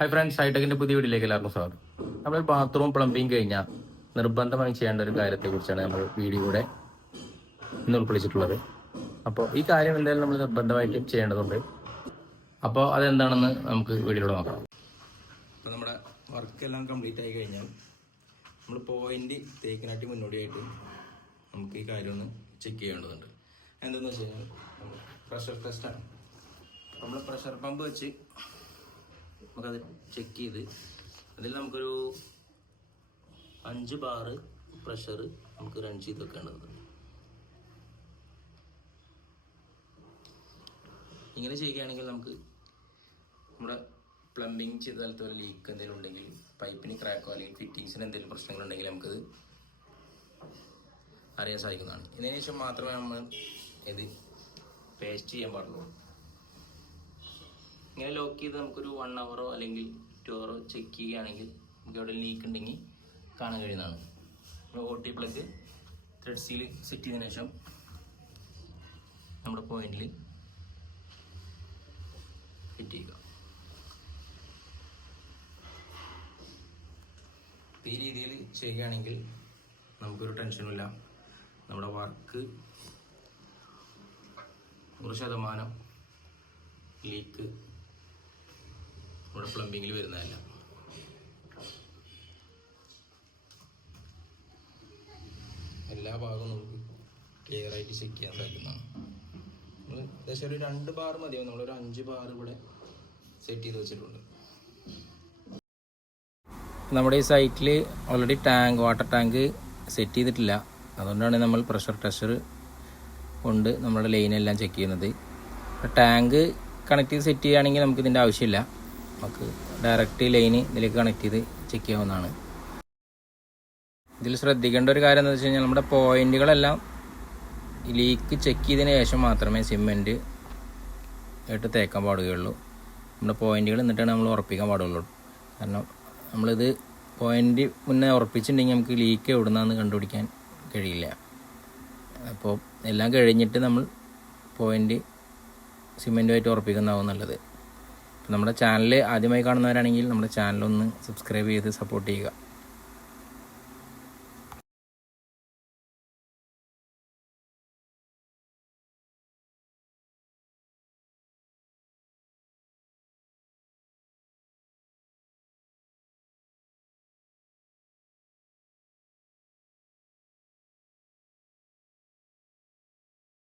Hi friends ഹൈടെക്കിന്റെ പുതിയ വീഡിയോയിലേക്ക് എല്ലാവർക്കും സ്വാഗതം. നമ്മൾ ബാത്റൂം പ്ലംബിംഗ് കഴിഞ്ഞാൽ നിർബന്ധമായി ചെയ്യേണ്ട ഒരു കാര്യത്തെക്കുറിച്ചാണ് നമ്മൾ വീഡിയോയുടെ ഇന്ന് ഉൾക്കൊള്ളിച്ചിട്ടുള്ളത്. അപ്പോൾ ഈ കാര്യം എന്തായാലും നമ്മൾ നിർബന്ധമായിട്ട് ചെയ്യേണ്ടതുണ്ട്. അപ്പോൾ അതെന്താണെന്ന് നമുക്ക് വീഡിയോയിലൂടെ നോക്കാം. അപ്പോൾ നമ്മുടെ വർക്ക് എല്ലാം കംപ്ലീറ്റ് ആയി കഴിഞ്ഞാൽ നമ്മൾ പോയിന്റ് തേക്കിനാട്ടി മുന്നോടിയായിട്ട് നമുക്ക് ഈ കാര്യം ഒന്ന് ചെക്ക് ചെയ്യേണ്ടതുണ്ട്. എന്താണെന്ന് വെച്ച് കഴിഞ്ഞാൽ പ്രഷർ ടെസ്റ്റാണ് നമ്മൾ പ്രഷർ പമ്പ് വെച്ച് നമുക്കത് ചെക്ക് ചെയ്ത് അതിൽ നമുക്കൊരു അഞ്ച് ബാറ് പ്രഷർ നമുക്ക് റൺ ചെയ്ത് വെക്കേണ്ടതുണ്ട്. ഇങ്ങനെ ചെയ്യുകയാണെങ്കിൽ നമുക്ക് നമ്മുടെ പ്ലംബിങ് ചെയ്ത സ്ഥലത്ത് വല്ല ലീക്ക് എന്തെങ്കിലും ഉണ്ടെങ്കിൽ പൈപ്പിന് ക്രാക്കോ അല്ലെങ്കിൽ ഫിറ്റിങ്സിന് എന്തെങ്കിലും പ്രശ്നങ്ങളുണ്ടെങ്കിൽ നമുക്കത് അറിയാൻ സാധിക്കുന്നതാണ്. ഇതിനുശേഷം മാത്രമേ നമ്മൾ ഇത് പേസ്റ്റ് ചെയ്യാൻ പാടുള്ളൂ. ഇങ്ങനെ ലോക്ക് ചെയ്ത് നമുക്കൊരു വൺ അവറോ അല്ലെങ്കിൽ ടു അവറോ ചെക്ക് ചെയ്യുകയാണെങ്കിൽ നമുക്ക് എവിടെ ലീക്ക് ഉണ്ടെങ്കിൽ കാണാൻ കഴിയുന്നതാണ്. നമ്മൾ O T plug thread seal set ചെയ്തതിനു ശേഷം നമ്മുടെ പോയിന്റിൽ ഫിറ്റ് ചെയ്യുക. ഈ രീതിയിൽ ചെയ്യുകയാണെങ്കിൽ നമുക്കൊരു ടെൻഷനുമില്ല നമ്മുടെ വർക്ക് നൂറ് ശതമാനം ലീക്ക് നമ്മുടെ പ്ലംബിങ്ങിൽ വരുന്നതല്ല. എല്ലാ ഭാഗവും നമുക്ക് ക്ലിയർ ആയിട്ട് ചെക്ക് ചെയ്യാൻ സാധിക്കുന്നതാണ്. നമ്മൾ ഏകദേശം ഒരു രണ്ട് ബാർ മതിയാവും. നമ്മളൊരു അഞ്ച് ബാർ ഇവിടെ സെറ്റ് ചെയ്ത് വെച്ചിട്ടുണ്ട്. നമ്മുടെ ഈ സൈറ്റിൽ already tank water tank set ചെയ്തിട്ടില്ല. അതുകൊണ്ടാണ് നമ്മൾ പ്രഷർ ടെസ്റ്റർ കൊണ്ട് നമ്മുടെ ലൈനെല്ലാം ചെക്ക് ചെയ്യുന്നത്. ടാങ്ക് കണക്ട് ചെയ്ത് സെറ്റ് ചെയ്യുകയാണെങ്കിൽ നമുക്ക് ഇതിന്റെ ആവശ്യമില്ല. നമുക്ക് ഡയറക്റ്റ് ലൈൻ ഇതിലേക്ക് കണക്ട് ചെയ്ത് ചെക്ക് ചെയ്യാവുന്നതാണ്. ഇതിൽ ശ്രദ്ധിക്കേണ്ട ഒരു കാര്യം എന്താ വെച്ച് കഴിഞ്ഞാൽ നമ്മുടെ പോയിന്റുകളെല്ലാം ലീക്ക് ചെക്ക് ചെയ്തതിന് ശേഷം മാത്രമേ സിമെന്റ് ആയിട്ട് തേക്കാൻ പാടുകയുള്ളൂ. നമ്മുടെ പോയിന്റുകൾ എന്നിട്ടാണ് നമ്മൾ ഉറപ്പിക്കാൻ പാടുള്ളൂ. കാരണം നമ്മളിത് പോയിന്റ് മുന്നേ ഉറപ്പിച്ചിട്ടുണ്ടെങ്കിൽ നമുക്ക് ലീക്ക് എവിടുന്നാന്ന് കണ്ടുപിടിക്കാൻ കഴിയില്ല. അപ്പോൾ എല്ലാം കഴിഞ്ഞിട്ട് നമ്മൾ പോയിന്റ് സിമെന്റുമായിട്ട് ഉറപ്പിക്കുന്നതാവും നല്ലത്. നമ്മുടെ ചാനൽ ആദ്യമായി കാണുന്നവരാണെങ്കിൽ നമ്മുടെ ചാനലൊന്ന് സബ്സ്ക്രൈബ് ചെയ്ത് സപ്പോർട്ട് ചെയ്യുക.